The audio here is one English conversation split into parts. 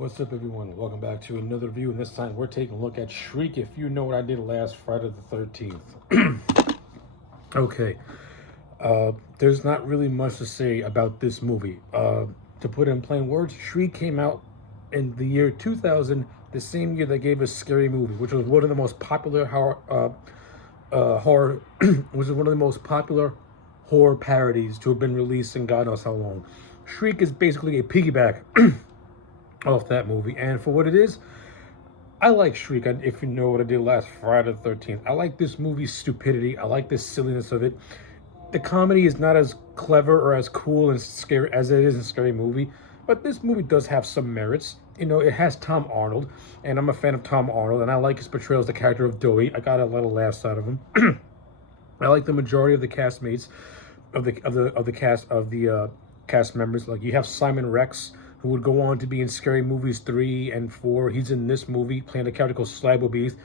What's up, everyone? Welcome back to another review, and this time we're taking a look at Shriek. If you know what I did last Friday the 13th. Okay, there's not really much to say about this movie. To put it in plain words, Shriek came out in the year 2000, the same year they gave us Scary Movie, which was one of the most popular horror, which is one of the most popular horror parodies to have been released in God knows how long. Shriek is basically a piggyback off that movie, and for what it is, I like Shriek. If you know what I did last Friday the 13th, I like this movie's stupidity. I like the silliness of it. The comedy is not as clever or as cool and scary as it is in Scary Movie, but this movie does have some merits. You know, it has Tom Arnold, and I'm a fan of Tom Arnold, and I like his portrayal as the character of Dewey. I got a lot of laughs out of him. I like the majority of the castmates, of the cast members. Like, you have Simon Rex, who would go on to be in Scary Movies 3 and 4. He's in this movie playing a character called Slabberbeast,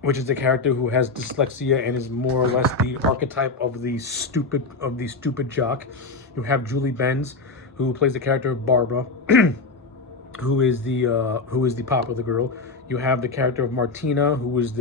which is the character who has dyslexia and is more or less the archetype of the stupid jock. You have Julie Benz, who plays the character of Barbara, who is the popular girl. You have the character of Martina, who is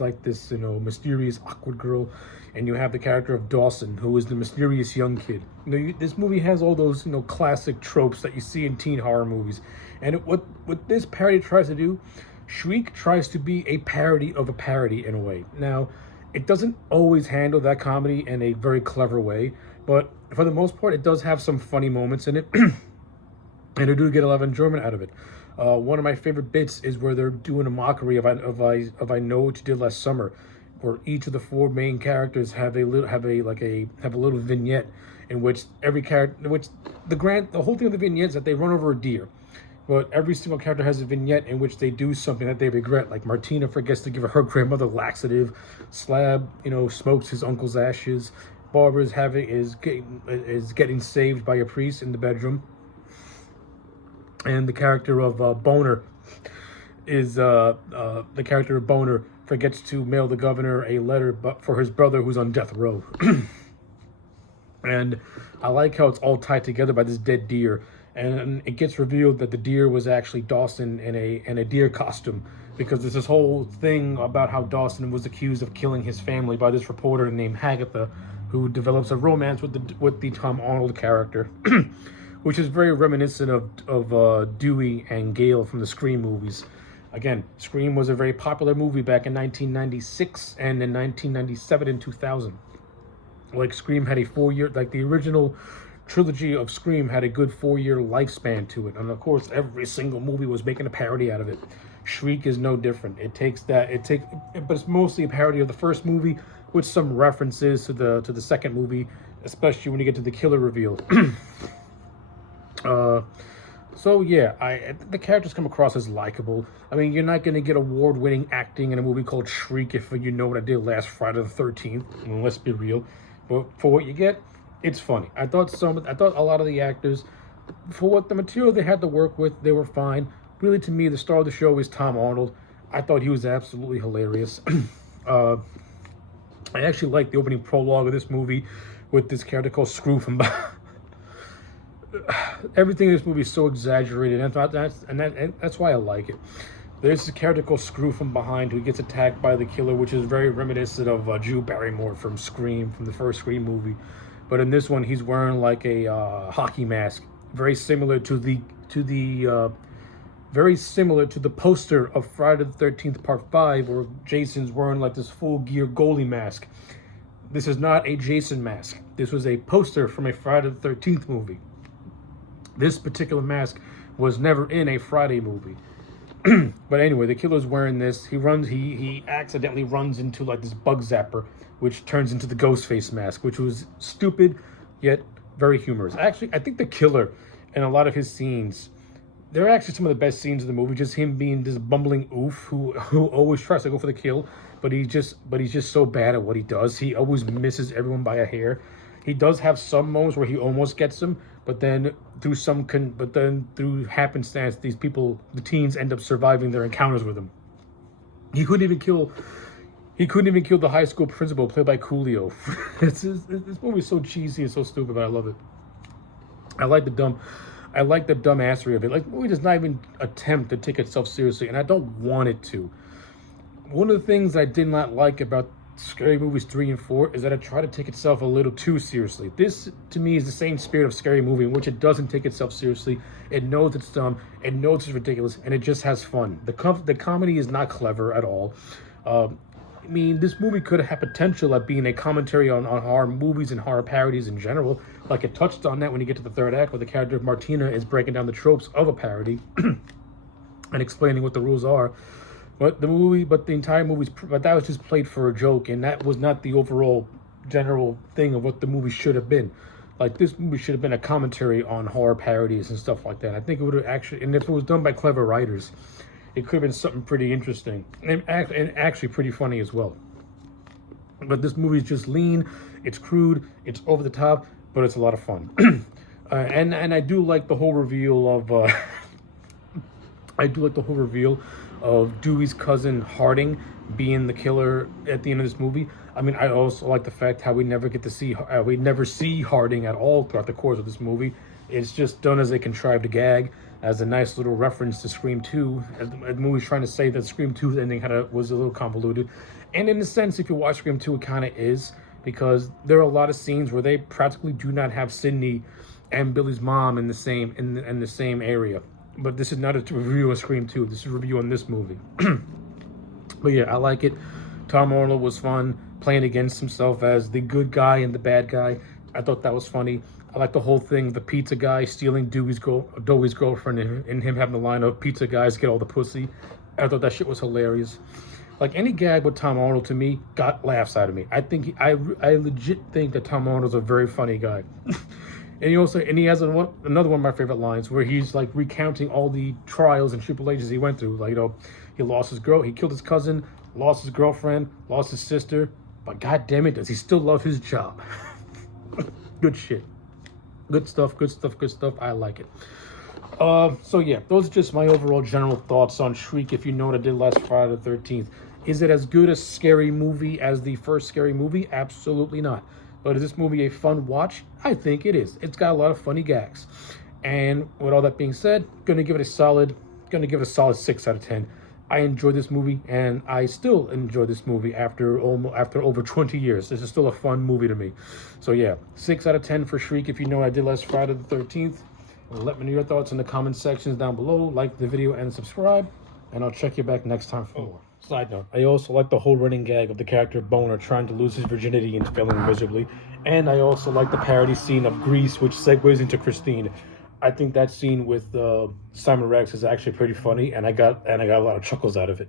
like this, mysterious, awkward girl. And you have the character of Dawson, who is the mysterious young kid. This movie has all those, classic tropes that you see in teen horror movies. And what this parody tries to do, Shriek tries to be a parody of a parody in a way. Now, it doesn't always handle that comedy in a very clever way, but for the most part, it does have some funny moments in it. And I do get a lot of enjoyment out of it. One of my favorite bits is where they're doing a mockery of I Know What You Did Last Summer, where each of the four main characters have a little vignette in which every character, the whole thing of the vignette is that they run over a deer, but every single character has a vignette in which they do something that they regret. Like Martina forgets to give her grandmother laxative, Slab, smokes his uncle's ashes, Barbara is getting saved by a priest in the bedroom, and the character of Boner forgets to mail the governor a letter for his brother who's on death row. And I like how it's all tied together by this dead deer. And it gets revealed that the deer was actually Dawson in a deer costume, because there's this whole thing about how Dawson was accused of killing his family by this reporter named Hagatha, who develops a romance with the Tom Arnold character, which is very reminiscent of Dewey and Gale from the Scream movies. Again, Scream was a very popular movie back in 1996 and in 1997 and 2000. Like, Scream had a 4-year, like the original trilogy of Scream had a good 4-year lifespan to it. And of course, every single movie was making a parody out of it. Shriek is no different. But it's mostly a parody of the first movie with some references to the second movie, especially when you get to the killer reveal. So yeah, the characters come across as likable. I mean, you're not going to get award-winning acting in a movie called Shriek if you know what I did last Friday the 13th. I mean, let's be real. But for what you get, it's funny. I thought a lot of the actors, for what the material they had to work with, they were fine. Really, to me, the star of the show is Tom Arnold. I thought he was absolutely hilarious. I actually like the opening prologue of this movie with this character called Screw from everything in this movie is so exaggerated, and that's why I like it. There's a character called Screw from behind who gets attacked by the killer, which is very reminiscent of Drew Barrymore from Scream, from the first Scream movie. But in this one, he's wearing like a hockey mask, very similar to the poster of Friday the 13th Part 5, where Jason's wearing like this full gear goalie mask. This is not a Jason mask. This was a poster from a Friday the 13th movie. This particular mask was never in a Friday movie. But anyway, the killer's wearing this. He accidentally runs into like this bug zapper, which turns into the Ghostface mask, which was stupid, yet very humorous. Actually, I think the killer and a lot of his scenes, they're actually some of the best scenes of the movie. Just him being this bumbling oof who always tries to go for the kill, but he's just so bad at what he does. He always misses everyone by a hair. He does have some moments where he almost gets them, but then through happenstance, the teens end up surviving their encounters with him. He couldn't even kill the high school principal, played by Coolio. This movie is so cheesy and so stupid, but I love it. I like the dumb. I like the dumbassery of it. Like, the movie does not even attempt to take itself seriously, and I don't want it to. One of the things I did not like about Scary Movies 3 and 4 is that it tried to take itself a little too seriously. This, to me, is the same spirit of Scary Movie, in which it doesn't take itself seriously. It knows it's dumb, it knows it's ridiculous, and it just has fun. The comedy is not clever at all. I mean, this movie could have potential at being a commentary on horror movies and horror parodies in general. Like, it touched on that when you get to the third act, where the character of Martina is breaking down the tropes of a parody and explaining what the rules are. But the entire movie, but that was just played for a joke, and that was not the overall general thing of what the movie should have been. Like, this movie should have been a commentary on horror parodies and stuff like that. I think it would have actually, and if it was done by clever writers, it could have been something pretty interesting and actually pretty funny as well. But this movie is just lean, it's crude, it's over the top, but it's a lot of fun. And I do like the whole reveal of Dewey's cousin Harding being the killer at the end of this movie. I mean, I also like the fact how we never see Harding at all throughout the course of this movie. It's just done as a contrived gag, as a nice little reference to Scream 2. As the movie's trying to say that Scream 2's ending kind of was a little convoluted. And in a sense, if you watch Scream 2, it kind of is, because there are a lot of scenes where they practically do not have Sidney and Billy's mom in the same area. But this is not a review of Scream 2. This is a review on this movie. But yeah, I like it. Tom Arnold was fun, playing against himself as the good guy and the bad guy. I thought that was funny. I like the whole thing, the pizza guy stealing Dewey's girlfriend, and him having the line of "pizza guys get all the pussy." I thought that shit was hilarious. Like, any gag with Tom Arnold, to me, got laughs out of me. I think I legit think that Tom Arnold's a very funny guy. And he has another one of my favorite lines, where he's like recounting all the trials and tribulations he went through. Like, you know, he killed his cousin, lost his girlfriend, lost his sister, but god damn it, does he still love his job? Good shit. Good stuff. I like it. So yeah, those are just my overall general thoughts on Shriek. If you know what I did last Friday the 13th. Is it as good a Scary Movie as the first Scary Movie? Absolutely not. But is this movie a fun watch? I think it is. It's got a lot of funny gags. And with all that being said, gonna give it a solid 6 out of 10. I enjoyed this movie, and I still enjoy this movie after over 20 years. This is still a fun movie to me. So yeah, 6 out of 10 for Shriek. If you know what I did last Friday the 13th, let me know your thoughts in the comment sections down below. Like the video and subscribe, and I'll check you back next time for more. Side note, I also like the whole running gag of the character Boner trying to lose his virginity and failing miserably. And I also like the parody scene of Grease, which segues into Christine. I think that scene with Simon Rex is actually pretty funny, and I got a lot of chuckles out of it.